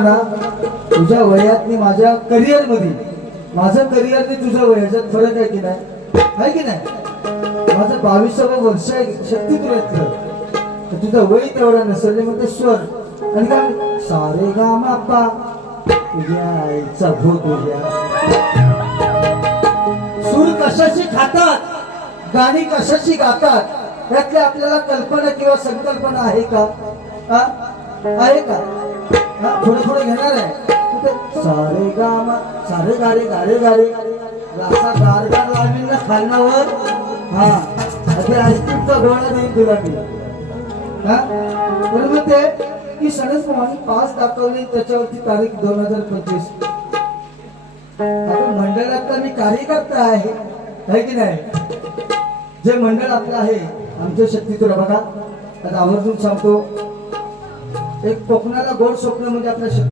ना तुझ्या वयातनी माझ्या करिअर मध्ये माझं करिअर आणि तुझ्या वयाच्यात फरक आहे की नाही? आहे की नाही? माझं 22वं वर्ष आहे शक्ती तुला तर तुझं वय तेवढा नसेल म्हणते स्वर आणि काय सारे गाम आपा तुझ्या आईचा भूत तुझ्या सूर कशाची खातात गाणी कशाची गातात त्यातली आपल्याला कल्पना किंवा संकल्पना आहे का? आहे का? थोडं थोडं घेणार आहे सारे गाम सारे गारे गारे गारे असा गार गार लागेल ना खालनावर हा ते आईस्क्रीमचा गोळा देईन तुला मी हा बरोबर ते की सणच प्रमाणे 5 दाखवली त्याच्यावरती तारीख 2025 आपण मंडळातला मी कार्यकर्ता आहे की नाही? जे मंडळ आपलं आहे आमच्या शक्ती तुला बघा आता आवर्जून सांगतो एक कोकणाला गोड स्वप्न म्हणजे आपल्या